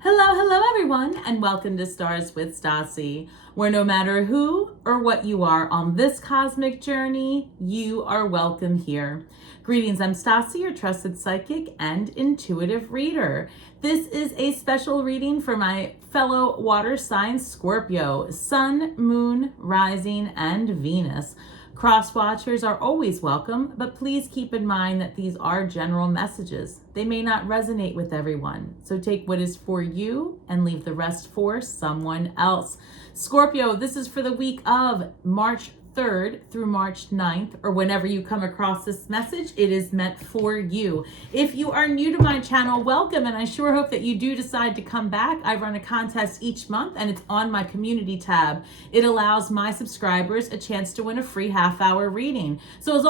Hello everyone, and welcome to Stars with Stasi, where no matter who or what you are on this cosmic journey, you are welcome here. Greetings, I'm Stasi, your trusted psychic and intuitive reader. This is a special reading for my fellow water sign Scorpio, Sun, Moon, Rising, and Venus. Cross watchers are always welcome, but please keep in mind that these are general messages. They may not resonate with everyone, so take what is for you and leave the rest for someone else. Scorpio, this is for the week of March 3rd through March 9th, or whenever you come across this message, it is meant for you. If you are new to my channel, welcome, and I sure hope that you do decide to come back. I run a contest each month, and it's on my community tab. It allows my subscribers a chance to win a free half-hour reading. So as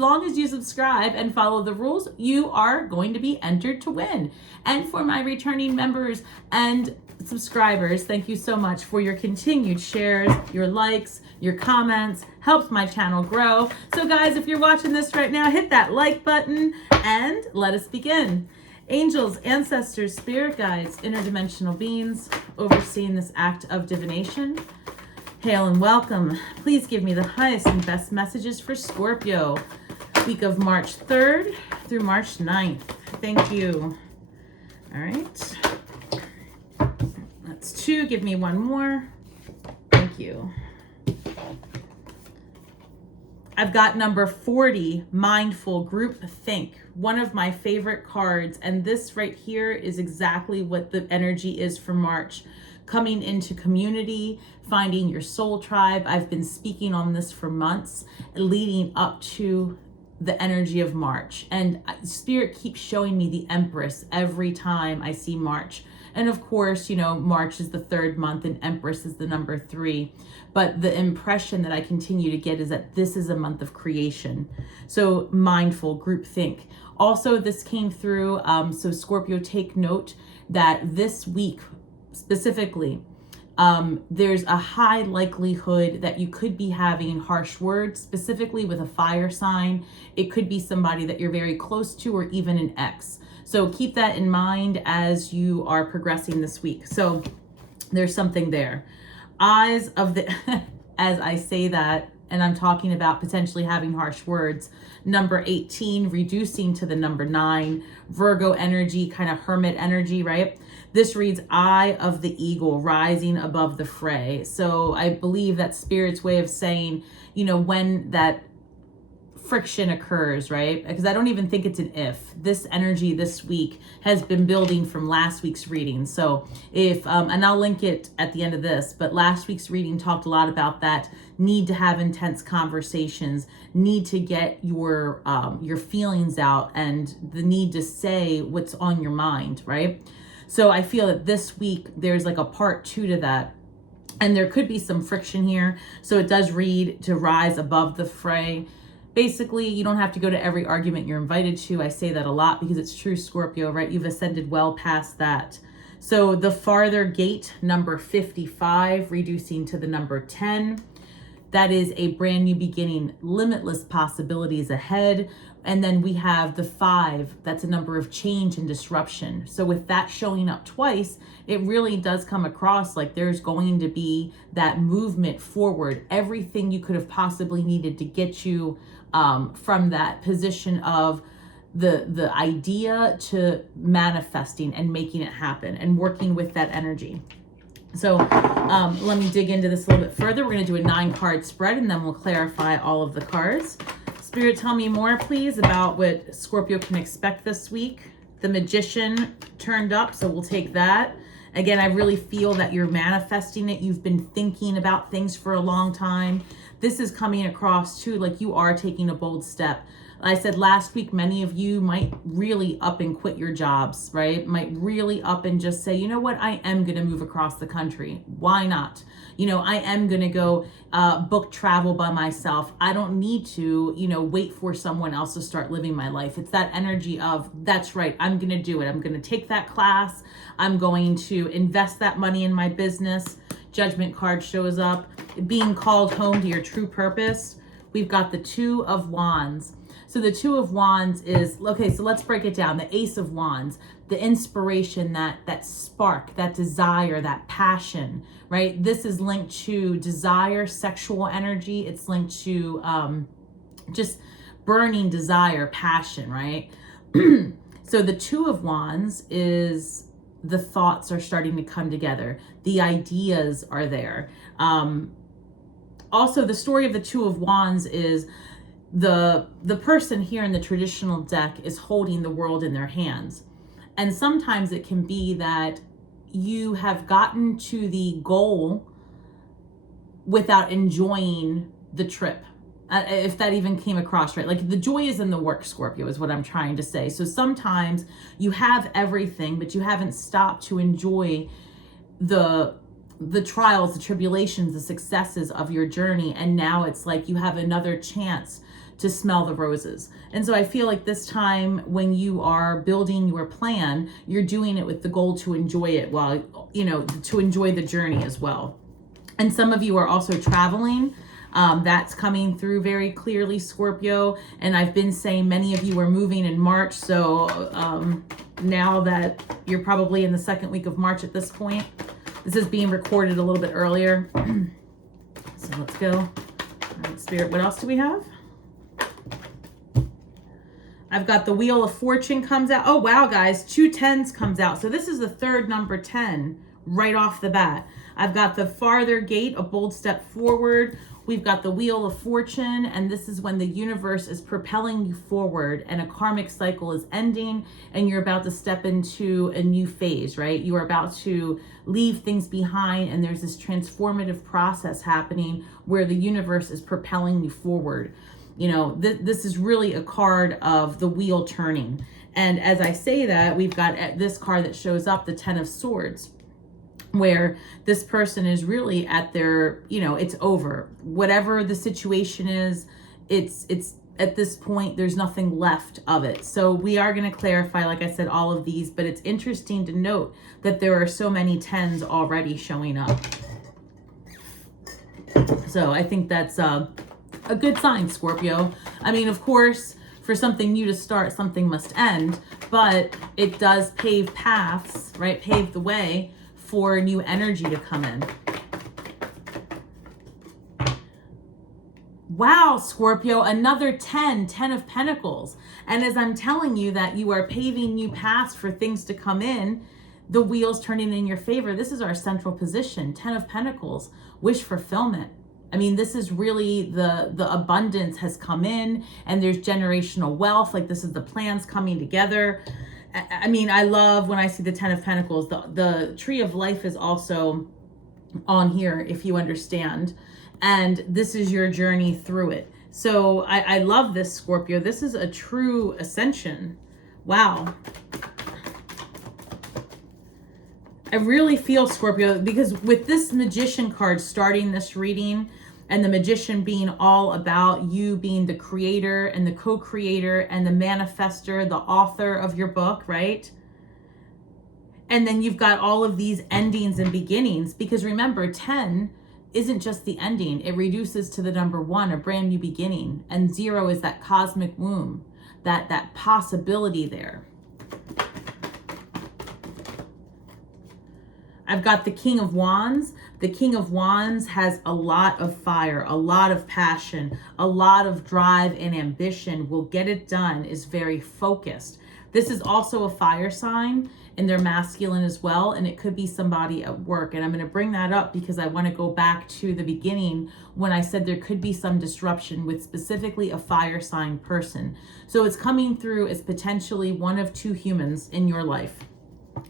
long as you subscribe and follow the rules, you are going to be entered to win. And for my returning members and subscribers, thank you so much for your continued shares, your likes, your comments. Helps my channel grow. So guys, if you're watching this right now, hit that like button and let us begin. Angels, ancestors, spirit guides, interdimensional beings overseeing this act of divination, hail and welcome. Please give me the highest and best messages for Scorpio, week of March 3rd through March 9th. Thank you. All right. That's 2. Give me 1 more. Thank you. I've got number 40, Mindful Group Think, one of my favorite cards. And this right here is exactly what the energy is for March. Coming into community, finding your soul tribe. I've been speaking on this for months, leading up to the energy of March. And Spirit keeps showing me the Empress every time I see March. And of course, you know, March is the 3rd month and Empress is the number 3. But the impression that I continue to get is that this is a month of creation. So mindful, group think. Also, this came through, so Scorpio, take note that this week specifically, there's a high likelihood that you could be having harsh words, specifically with a fire sign. It could be somebody that you're very close to, or even an ex. So keep that in mind as you are progressing this week. So there's something there. Eyes of the, as I say that, and I'm talking about potentially having harsh words, number 18, reducing to the number 9, Virgo energy, kind of hermit energy, right? This reads eye of the eagle, rising above the fray. So I believe that Spirit's way of saying, you know, when that friction occurs, right? Because I don't even think it's an if. This energy this week has been building from last week's reading. So if, and I'll link it at the end of this, but last week's reading talked a lot about that need to have intense conversations, need to get your feelings out, and the need to say what's on your mind, right? So I feel that this week there's like a part 2 to that. And there could be some friction here. So it does read to rise above the fray. Basically, you don't have to go to every argument you're invited to. I say that a lot because it's true, Scorpio, right? You've ascended well past that. So the farther gate, number 55, reducing to the number 10. That is a brand new beginning, limitless possibilities ahead. And then we have the 5, that's a number of change and disruption. So with that showing up twice, it really does come across like there's going to be that movement forward. Everything you could have possibly needed to get you from that position of the idea to manifesting and making it happen and working with that energy. So let me dig into this a little bit further. We're going to do a 9-card spread, and then we'll clarify all of the cards. Spirit, tell me more, please, about what Scorpio can expect this week. The Magician turned up, so we'll take that. Again, I really feel that you're manifesting it. You've been thinking about things for a long time. This is coming across, too, like you are taking a bold step. I said last week, many of you might really up and quit your jobs, right? Might really up and just say, you know what? I am going to move across the country. Why not? You know, I am going to go book travel by myself. I don't need to, you know, wait for someone else to start living my life. It's that energy of, that's right, I'm going to do it. I'm going to take that class. I'm going to invest that money in my business. Judgment card shows up. Being called home to your true purpose. We've got the 2 of Wands. So the Two of Wands is, okay, so let's break it down. The Ace of Wands, the inspiration, that spark, that desire, that passion, right? This is linked to desire, sexual energy. It's linked to just burning desire, passion, right? So the Two of Wands is the thoughts are starting to come together. The ideas are there. Also, the story of the Two of Wands is the person here in the traditional deck is holding the world in their hands. And sometimes it can be that you have gotten to the goal without enjoying the trip. If that even came across right. Like the joy is in the work, Scorpio, is what I'm trying to say. So sometimes you have everything, but you haven't stopped to enjoy the trials, the tribulations, the successes of your journey. And now it's like you have another chance to smell the roses. And so I feel like this time when you are building your plan, you're doing it with the goal to enjoy it while, you know, to enjoy the journey as well. And some of you are also traveling. That's coming through very clearly, Scorpio. And I've been saying many of you are moving in March. So now that you're probably in the second week of March at this point, this is being recorded a little bit earlier. So let's go. All right, Spirit, what else do we have? I've got the Wheel of Fortune comes out. Oh, wow, guys, 2 10s comes out. So this is the third number 10 right off the bat. I've got the Farther Gate, a bold step forward. We've got the Wheel of Fortune, and this is when the universe is propelling you forward and a karmic cycle is ending and you're about to step into a new phase, right? You are about to leave things behind and there's this transformative process happening where the universe is propelling you forward. You know, this is really a card of the wheel turning. And as I say that, we've got this card that shows up, the 10 of Swords, where this person is really at their, you know, it's over. Whatever the situation is, it's at this point, there's nothing left of it. So we are going to clarify, like I said, all of these, but it's interesting to note that there are so many 10s already showing up. So I think that's a good sign, Scorpio. I mean, of course, for something new to start, something must end, but it does pave paths, right? Pave the way for new energy to come in. Wow, Scorpio, another 10 of Pentacles. And as I'm telling you that you are paving new paths for things to come in, the wheels turning in your favor. This is our central position, 10 of Pentacles, wish fulfillment. I mean, this is really the abundance has come in and there's generational wealth. Like this is the plans coming together. I mean, I love when I see the 10 of Pentacles. The Tree of Life is also on here, if you understand. And this is your journey through it. So I love this, Scorpio. This is a true ascension. Wow. I really feel, Scorpio, because with this Magician card starting this reading, and the Magician being all about you being the creator and the co-creator and the manifester, the author of your book, right? And then you've got all of these endings and beginnings, because remember, 10 isn't just the ending. It reduces to the number 1, a brand new beginning. And 0 is that cosmic womb, that possibility there. I've got the King of Wands. The King of Wands has a lot of fire, a lot of passion, a lot of drive and ambition, will get it done, is very focused. This is also a fire sign, and they're masculine as well, and it could be somebody at work. And I'm going to bring that up because I want to go back to the beginning when I said there could be some disruption with specifically a fire sign person. So it's coming through as potentially one of 2 humans in your life.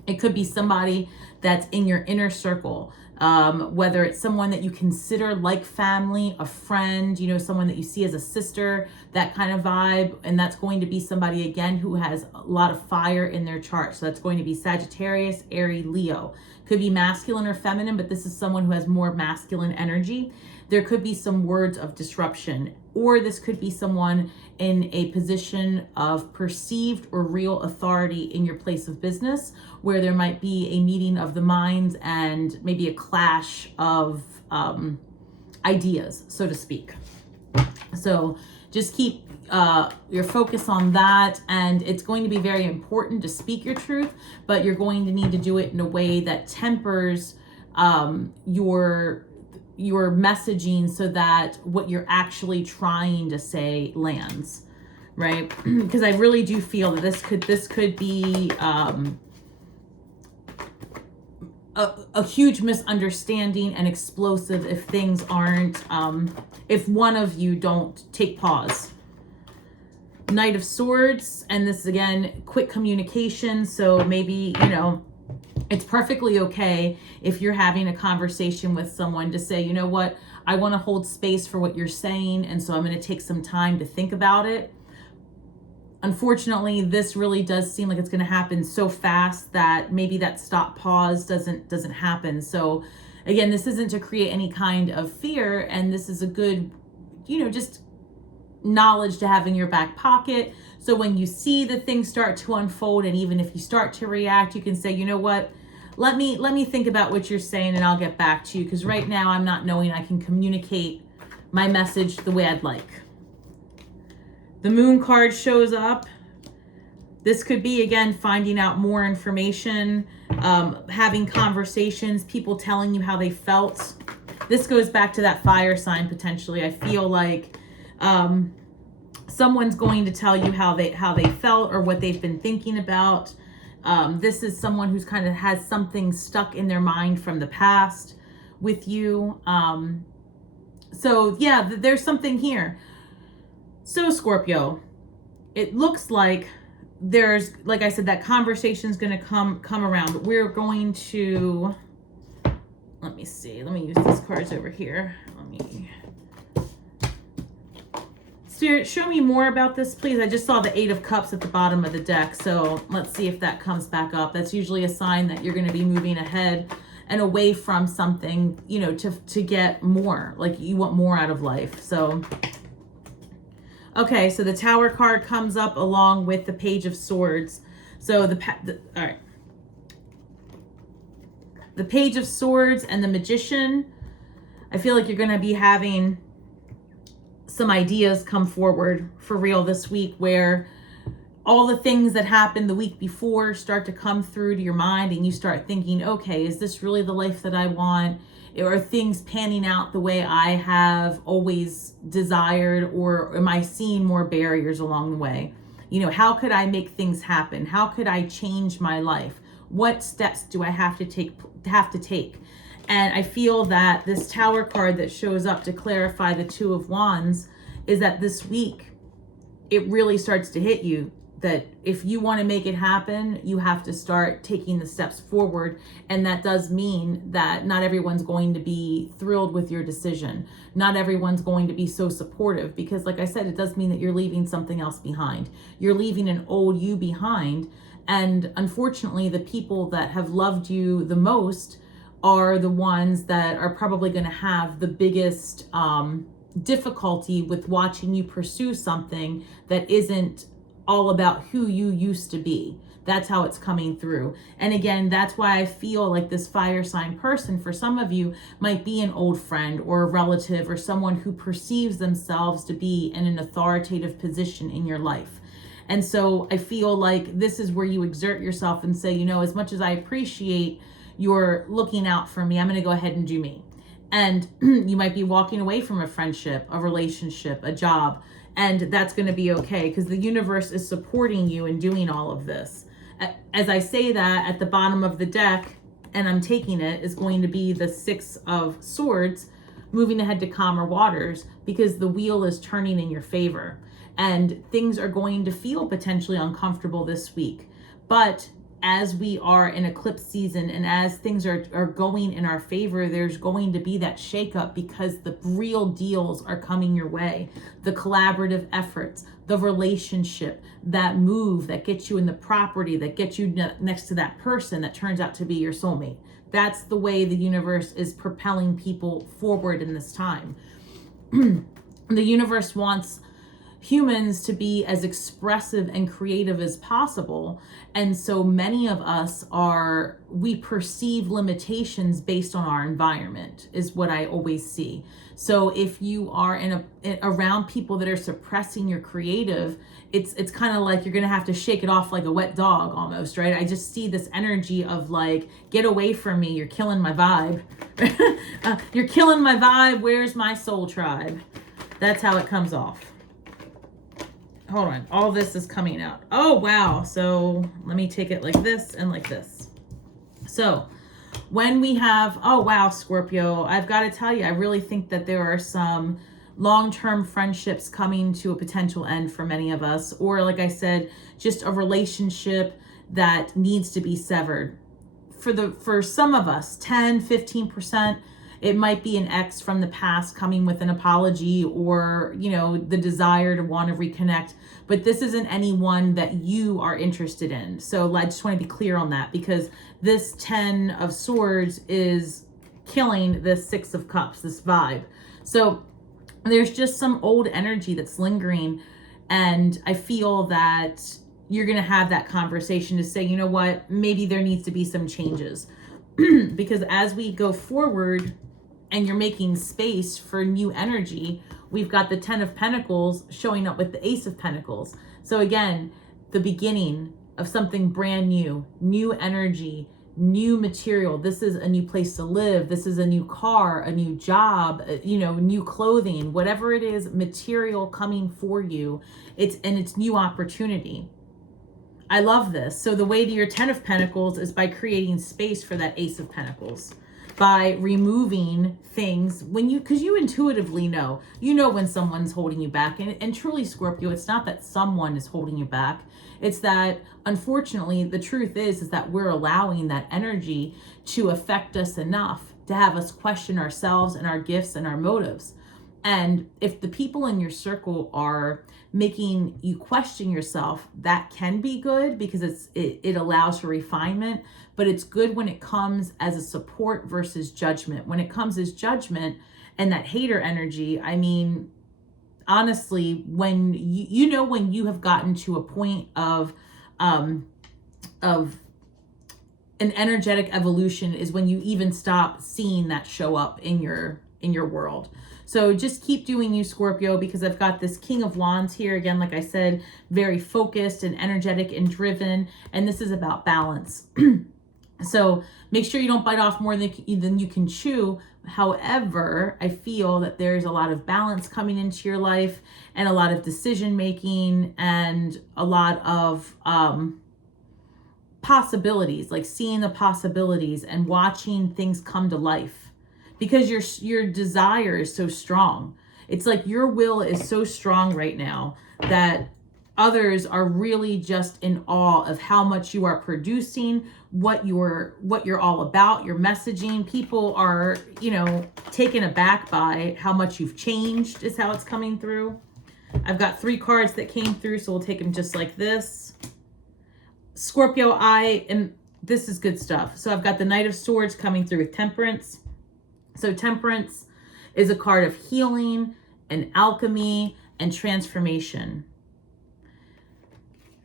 It could be somebody that's in your inner circle, whether it's someone that you consider like family, a friend, you know, someone that you see as a sister, that kind of vibe. And that's going to be somebody, again, who has a lot of fire in their chart. So that's going to be Sagittarius, Aries, Leo. Could be masculine or feminine, but this is someone who has more masculine energy. There could be some words of disruption, or this could be someone in a position of perceived or real authority in your place of business, where there might be a meeting of the minds and maybe a clash of ideas, so to speak. So just keep your focus on that, and it's going to be very important to speak your truth, but you're going to need to do it in a way that tempers your messaging so that what you're actually trying to say lands, right? Because I really do feel that this could be a huge misunderstanding and explosive if things aren't, if one of you don't take pause. Knight of Swords, and this again, quick communication. So maybe, you know, it's perfectly okay if you're having a conversation with someone to say, you know what, I want to hold space for what you're saying, and so I'm going to take some time to think about it. Unfortunately, this really does seem like it's going to happen so fast that maybe that stop pause doesn't happen. So again, this isn't to create any kind of fear, and this is a good, you know, just knowledge to have in your back pocket. So when you see the things start to unfold, and even if you start to react, you can say, you know what, let me think about what you're saying, and I'll get back to you, because right now I'm not knowing I can communicate my message the way I'd like. The Moon card shows up. This could be, again, finding out more information, having conversations, people telling you how they felt. This goes back to that fire sign potentially. I feel like someone's going to tell you how they felt or what they've been thinking about. This is someone who's kind of has something stuck in their mind from the past with you. So yeah, there's something here. So Scorpio, it looks like there's, like I said, that conversation's going to come around. We're going to, let me see. Let me use these cards over here. Spirit, show me more about this, please. I just saw the 8 of Cups at the bottom of the deck, so let's see if that comes back up. That's usually a sign that you're going to be moving ahead and away from something, you know, to get more. Like you want more out of life. So, okay, so the Tower card comes up along with the Page of Swords. So all right. The Page of Swords and the Magician. I feel like you're going to be having some ideas come forward for real this week, where all the things that happened the week before start to come through to your mind, and you start thinking, okay, is this really the life that I want? Are things panning out the way I have always desired, or am I seeing more barriers along the way? You know, how could I make things happen? How could I change my life? What steps do I have to take? And I feel that this Tower card that shows up to clarify the 2 of Wands is that this week, it really starts to hit you that if you want to make it happen, you have to start taking the steps forward. And that does mean that not everyone's going to be thrilled with your decision. Not everyone's going to be so supportive, because like I said, it does mean that you're leaving something else behind. You're leaving an old you behind. And unfortunately, the people that have loved you the most are the ones that are probably going to have the biggest difficulty with watching you pursue something that isn't all about who you used to be. That's how it's coming through. And again, that's why I feel like this fire sign person for some of you might be an old friend or a relative or someone who perceives themselves to be in an authoritative position in your life. And so I feel like this is where you exert yourself and say, you know, as much as I appreciate you're looking out for me, I'm going to go ahead and do me. And you might be walking away from a friendship, a relationship, a job, and that's going to be okay, because the universe is supporting you in doing all of this. As I say that, at the bottom of the deck, and I'm taking it, is going to be the 6 of Swords, moving ahead to calmer waters, because the wheel is turning in your favor. And things are going to feel potentially uncomfortable this week. But as we are in eclipse season and as things are going in our favor, there's going to be that shakeup, because the real deals are coming your way. The collaborative efforts, the relationship, that move that gets you in the property, that gets you next to that person that turns out to be your soulmate. That's the way the universe is propelling people forward in this time. The universe wants humans to be as expressive and creative as possible. And so many of us we perceive limitations based on our environment, is what I always see. So if you are around people that are suppressing your creative, it's kind of like you're gonna have to shake it off like a wet dog almost, right? I just see this energy of like, get away from me, you're killing my vibe. You're killing my vibe, where's my soul tribe? That's how it comes off. Hold on, all this is coming out. Oh, wow. So let me take it like this and like this. So when we have, oh, wow, Scorpio, I've got to tell you, I really think that there are some long-term friendships coming to a potential end for many of us, or like I said, just a relationship that needs to be severed. For some of us, 10, 15%, it might be an ex from the past coming with an apology, or, you know, the desire to want to reconnect. But this isn't anyone that you are interested in. So I just want to be clear on that, because this 10 of Swords is killing this 6 of Cups, this vibe. So there's just some old energy that's lingering. And I feel that you're going to have that conversation to say, you know what, maybe there needs to be some changes. Because as we go forward and you're making space for new energy, we've got the 10 of Pentacles showing up with the Ace of Pentacles. So again, the beginning of something brand new, new energy, new material. This is a new place to live. This is a new car, a new job, you know, new clothing, whatever it is, material coming for you. It's new opportunity. I love this. So the way to your 10 of Pentacles is by creating space for that Ace of Pentacles, by removing things because you intuitively know, when someone's holding you back. And truly, Scorpio, it's not that someone is holding you back. It's that, unfortunately, the truth is that we're allowing that energy to affect us enough to have us question ourselves and our gifts and our motives. And if the people in your circle are making you question yourself, that can be good, because it allows for refinement. But it's good when it comes as a support versus judgment. When it comes as judgment and that hater energy, I mean, honestly, when when you have gotten to a point of an energetic evolution, is when you even stop seeing that show up in your world. So just keep doing you, Scorpio, because I've got this King of Wands here. Again, like I said, very focused and energetic and driven. And this is about balance. So make sure you don't bite off more than you can chew. However, I feel that there's a lot of balance coming into your life, and a lot of decision making, and a lot of possibilities, like seeing the possibilities and watching things come to life. Because your desire is so strong. It's like your will is so strong right now that others are really just in awe of how much you are producing, what you're all about, your messaging. People are, taken aback by how much you've changed, is how it's coming through. I've got 3 cards that came through, so we'll take them just like this. Scorpio, this is good stuff. So I've got the Knight of Swords coming through with Temperance. So Temperance is a card of healing and alchemy and transformation.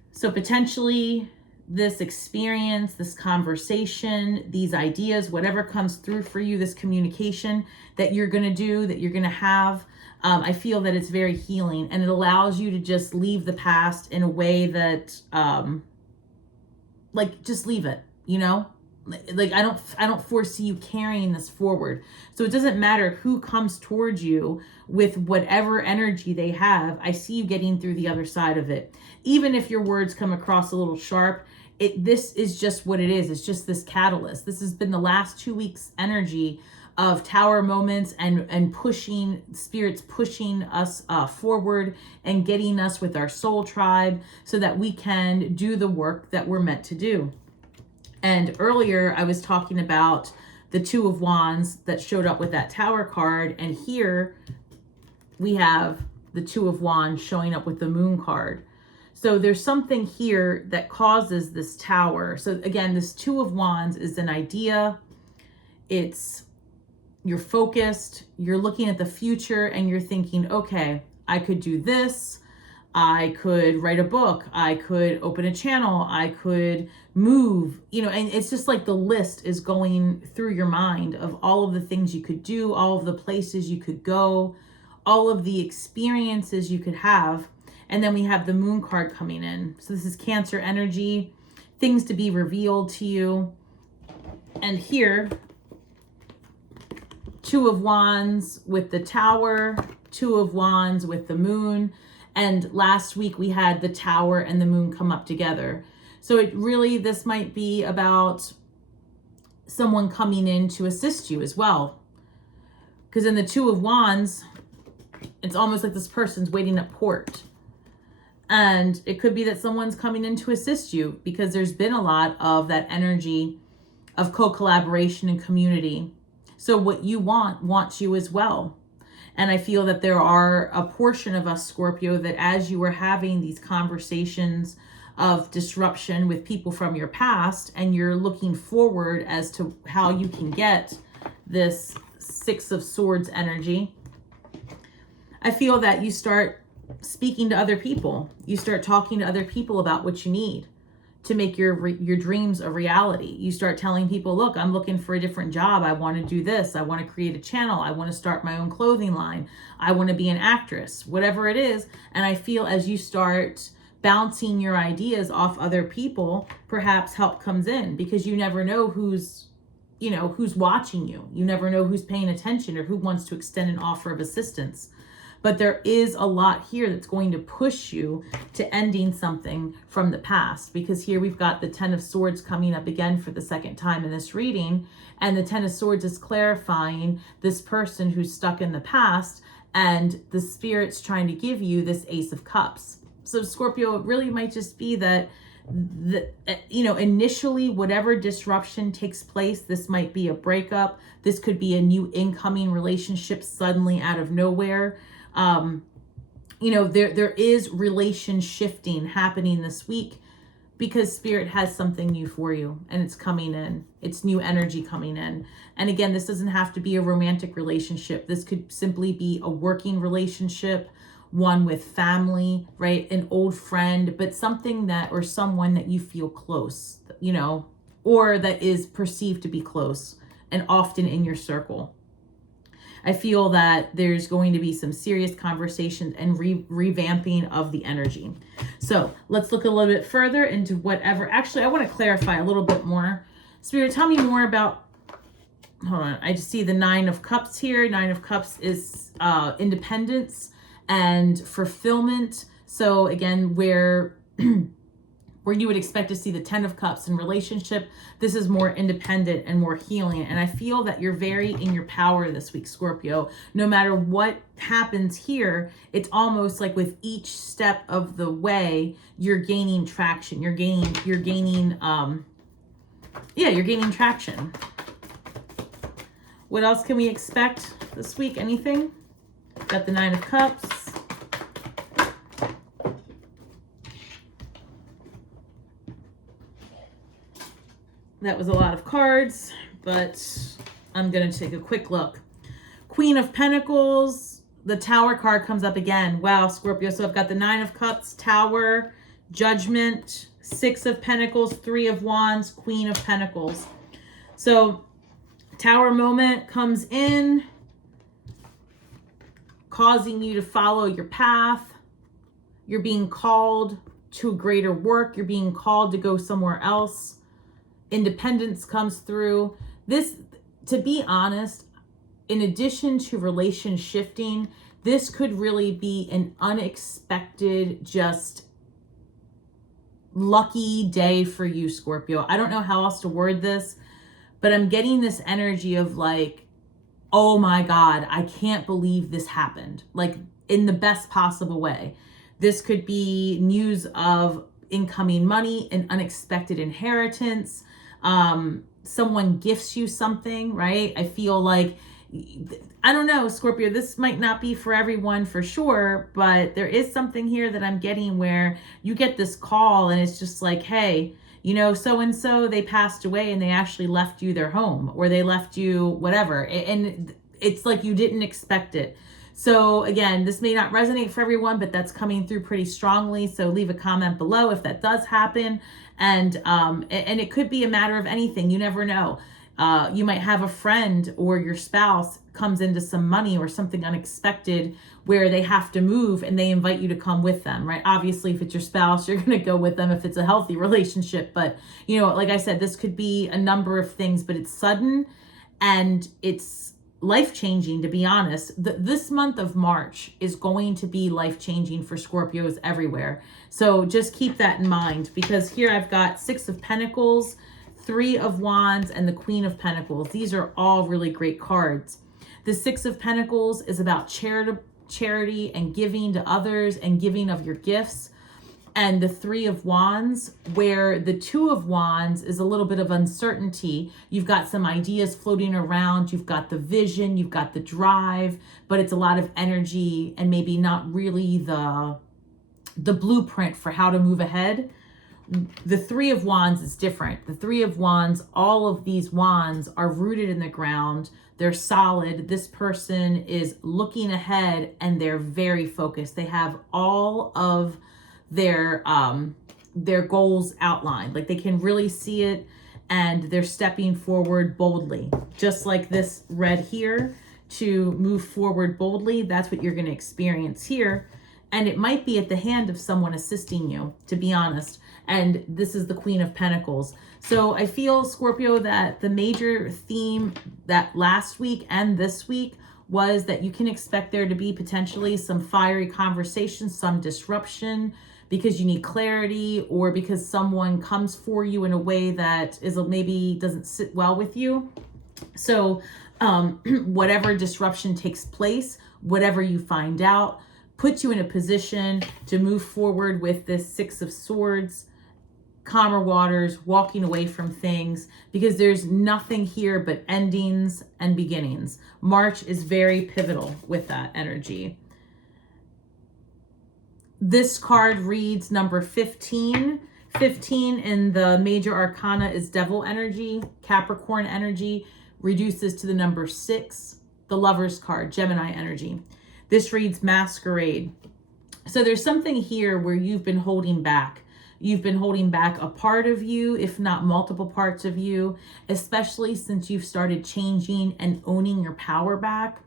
So potentially this experience, this conversation, these ideas, whatever comes through for you, this communication that you're going to do, that you're going to have, I feel that it's very healing, and it allows you to just leave the past in a way that, just leave it, Like I don't foresee you carrying this forward. So it doesn't matter who comes towards you with whatever energy they have. I see you getting through the other side of it. Even if your words come across a little sharp, this is just what it is. It's just this catalyst. This has been the last 2 weeks energy of tower moments and spirits pushing us forward and getting us with our soul tribe so that we can do the work that we're meant to do. And earlier I was talking about the 2 of Wands that showed up with that Tower card. And here we have the 2 of Wands showing up with the Moon card. So there's something here that causes this Tower. So again, this 2 of Wands is an idea. You're focused, you're looking at the future, and you're thinking, okay, I could do this. I could write a book. I could open a channel. I could move, and it's just like the list is going through your mind of all of the things you could do, all of the places you could go, all of the experiences you could have. And then we have the moon card coming in. So this is Cancer energy, things to be revealed to you. And here, Two of Wands with the Tower, Two of Wands with the Moon. And last week we had the Tower and the Moon come up together. So this might be about someone coming in to assist you as well. Because in the Two of Wands, it's almost like this person's waiting at port. And it could be that someone's coming in to assist you because there's been a lot of that energy of co-collaboration and community. So what you wants you as well. And I feel that there are a portion of us, Scorpio, that as you are having these conversations of disruption with people from your past, and you're looking forward as to how you can get this Six of Swords energy, I feel that you start speaking to other people. You start talking to other people about what you need to make your dreams a reality. You start telling people, look, I'm looking for a different job. I want to do this. I want to create a channel. I want to start my own clothing line. I want to be an actress, whatever it is. And I feel as you start bouncing your ideas off other people, perhaps help comes in, because you never know who's watching you. You never know who's paying attention or who wants to extend an offer of assistance. But there is a lot here that's going to push you to ending something from the past, because here we've got the Ten of Swords coming up again for the second time in this reading. And the Ten of Swords is clarifying this person who's stuck in the past, and the Spirit's trying to give you this Ace of Cups. So Scorpio, it really might just be that initially whatever disruption takes place, this might be a breakup. This could be a new incoming relationship suddenly out of nowhere. There is relation shifting happening this week because Spirit has something new for you, and it's coming in. It's new energy coming in. And again, this doesn't have to be a romantic relationship. This could simply be a working relationship, one with family, right? An old friend, but something or someone that you feel close, or that is perceived to be close and often in your circle. I feel that there's going to be some serious conversations and revamping of the energy. So let's look a little bit further into whatever. Actually, I want to clarify a little bit more. Spirit, tell me more about, hold on. I just see the Nine of Cups here. Nine of Cups is independence and fulfillment. So again, where you would expect to see the Ten of Cups in relationship, this is more independent and more healing. And I feel that you're very in your power this week, Scorpio. No matter what happens here, it's almost like with each step of the way, you're gaining traction. You're gaining traction. What else can we expect this week? Anything? Got the Nine of Cups. That was a lot of cards, but I'm going to take a quick look. Queen of Pentacles, the Tower card comes up again. Wow, Scorpio. So I've got the Nine of Cups, Tower, Judgment, Six of Pentacles, Three of Wands, Queen of Pentacles. So Tower moment comes in, causing you to follow your path. You're being called to greater work. You're being called to go somewhere else. Independence comes through. This, to be honest, in addition to relation shifting, this could really be an unexpected, just lucky day for you, Scorpio. I don't know how else to word this, but I'm getting this energy of like, oh my God, I can't believe this happened. Like in the best possible way. This could be news of incoming money, an unexpected inheritance. Someone gifts you something, right? I feel like, I don't know, Scorpio, this might not be for everyone for sure, but there is something here that I'm getting where you get this call and it's just like, hey, so-and-so, they passed away and they actually left you their home, or they left you whatever. And it's like you didn't expect it. So again, this may not resonate for everyone, but that's coming through pretty strongly. So leave a comment below if that does happen. And it could be a matter of anything. You never know. You might have a friend or your spouse comes into some money or something unexpected where they have to move and they invite you to come with them, right? Obviously, if it's your spouse, you're going to go with them if it's a healthy relationship. But, you know, like I said, this could be a number of things, but it's sudden and it's life-changing, to be honest. This month of March is going to be life-changing for Scorpios everywhere. So just keep that in mind, because here I've got 6 of Pentacles, 3 of Wands, and the Queen of Pentacles. These are all really great cards. The 6 of Pentacles is about charity and giving to others and giving of your gifts. And the 3 of Wands, where the 2 of Wands is a little bit of uncertainty. You've got some ideas floating around. You've got the vision, you've got the drive, but it's a lot of energy and maybe not really the blueprint for how to move ahead. The 3 of Wands is different. The 3 of Wands, all of these wands are rooted in the ground. They're solid. This person is looking ahead and they're very focused. They have all of their goals outlined. Like they can really see it and they're stepping forward boldly. Just like this red here, to move forward boldly. That's what you're going to experience here. And it might be at the hand of someone assisting you, to be honest. And this is the Queen of Pentacles. So I feel, Scorpio, that the major theme that last week and this week was that you can expect there to be potentially some fiery conversations, some disruption, because you need clarity or because someone comes for you in a way that is maybe doesn't sit well with you. So whatever disruption takes place, whatever you find out, puts you in a position to move forward with this 6 of Swords, calmer waters, walking away from things, because there's nothing here but endings and beginnings. March is very pivotal with that energy. This card reads number 15. 15 in the major arcana is devil energy. Capricorn energy reduces to the number 6. The Lover's card, Gemini energy. This reads masquerade. So there's something here where you've been holding back. You've been holding back a part of you, if not multiple parts of you, especially since you've started changing and owning your power back.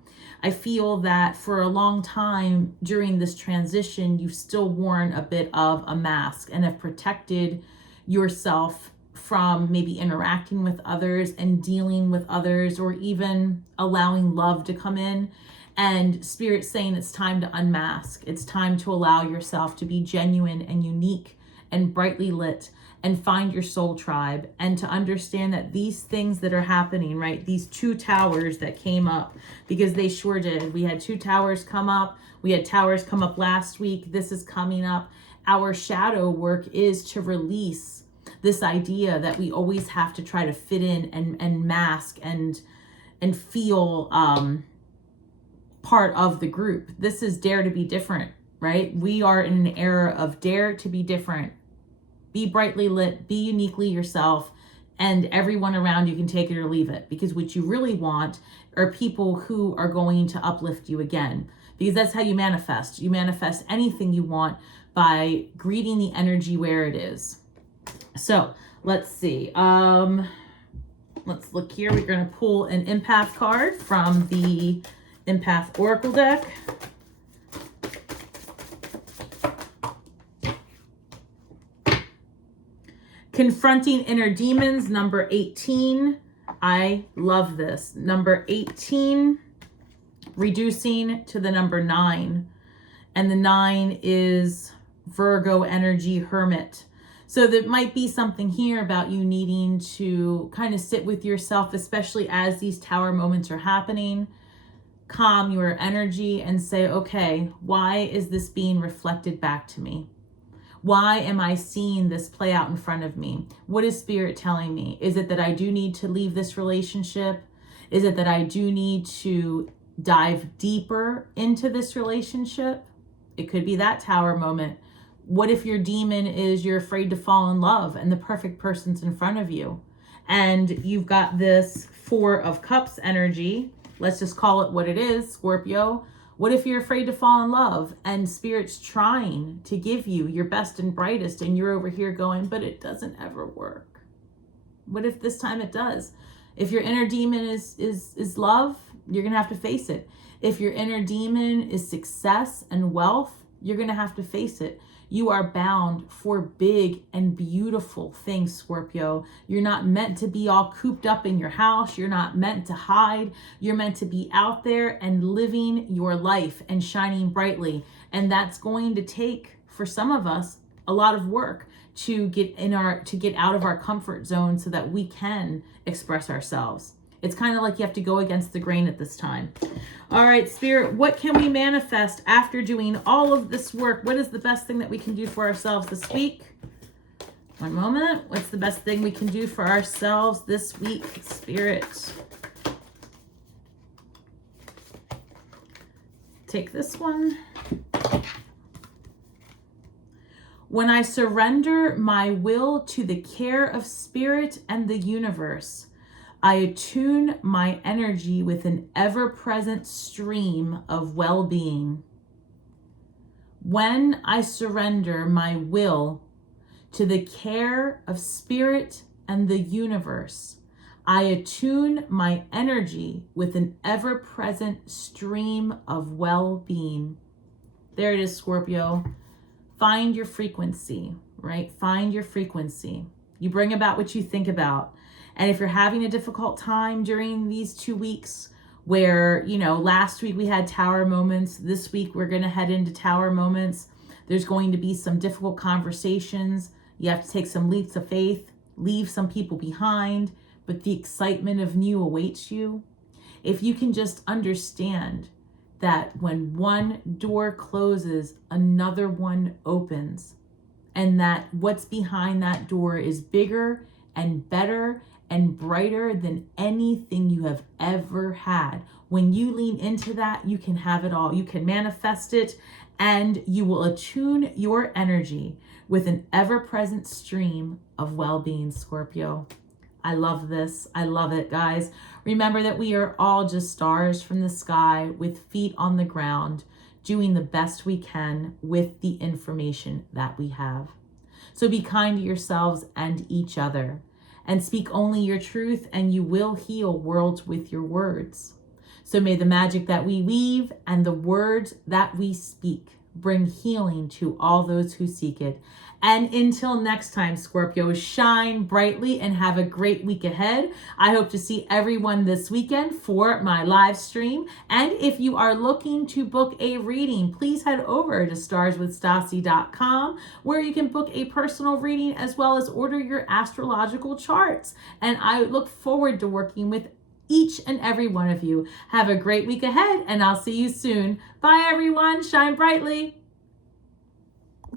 I feel that for a long time during this transition, you've still worn a bit of a mask and have protected yourself from maybe interacting with others and dealing with others, or even allowing love to come in. And Spirit's saying it's time to unmask. It's time to allow yourself to be genuine and unique and brightly lit and find your soul tribe, and to understand that these things that are happening, right? These 2 towers that came up, because they sure did. We had 2 towers come up. We had towers come up last week. This is coming up. Our shadow work is to release this idea that we always have to try to fit in and mask and feel part of the group. This is dare to be different, right? We are in an era of dare to be different. Be brightly lit, be uniquely yourself, and everyone around you can take it or leave it, because what you really want are people who are going to uplift you again, because that's how you manifest. You manifest anything you want by greeting the energy where it is. So let's see. Let's look here. We're going to pull an empath card from the Empath Oracle deck. Confronting Inner Demons, number 18. I love this. Number 18, reducing to the number 9. And the 9 is Virgo energy, Hermit. So there might be something here about you needing to kind of sit with yourself, especially as these tower moments are happening. Calm your energy and say, okay, why is this being reflected back to me? Why am I seeing this play out in front of me? What is Spirit telling me? Is it that I do need to leave this relationship? Is it that I do need to dive deeper into this relationship? It could be that tower moment. What if your demon is you're afraid to fall in love and the perfect person's in front of you? And you've got this 4 of Cups energy. Let's just call it what it is, Scorpio. What if you're afraid to fall in love and Spirit's trying to give you your best and brightest and you're over here going, but it doesn't ever work? What if this time it does? If your inner demon is love, you're going to have to face it. If your inner demon is success and wealth, you're going to have to face it. You are bound for big and beautiful things, Scorpio. You're not meant to be all cooped up in your house. You're not meant to hide. You're meant to be out there and living your life and shining brightly. And that's going to take, for some of us, a lot of work to get out of our comfort zone so that we can express ourselves. It's kind of like you have to go against the grain at this time. All right, Spirit, what can we manifest after doing all of this work? What is the best thing that we can do for ourselves this week? One moment. What's the best thing we can do for ourselves this week, Spirit? Take this one. When I surrender my will to the care of Spirit and the universe, I attune my energy with an ever-present stream of well-being. When I surrender my will to the care of Spirit and the universe, I attune my energy with an ever-present stream of well-being. There it is, Scorpio. Find your frequency, right? Find your frequency. You bring about what you think about. And if you're having a difficult time during these 2 weeks where, last week we had tower moments, this week we're going to head into tower moments. There's going to be some difficult conversations. You have to take some leaps of faith, leave some people behind, but the excitement of new awaits you. If you can just understand that when one door closes, another one opens, and that what's behind that door is bigger and better and brighter than anything you have ever had. When you lean into that, you can have it all. You can manifest it, and you will attune your energy with an ever-present stream of well-being, Scorpio. I love this. I love it, guys. Remember that we are all just stars from the sky with feet on the ground, doing the best we can with the information that we have. So be kind to yourselves and each other, and speak only your truth, and you will heal worlds with your words. So may the magic that we weave and the words that we speak bring healing to all those who seek it. And until next time, Scorpio, shine brightly and have a great week ahead. I hope to see everyone this weekend for my live stream. And if you are looking to book a reading, please head over to starswithstasi.com, where you can book a personal reading as well as order your astrological charts. And I look forward to working with each and every one of you. Have a great week ahead, and I'll see you soon. Bye, everyone. Shine brightly.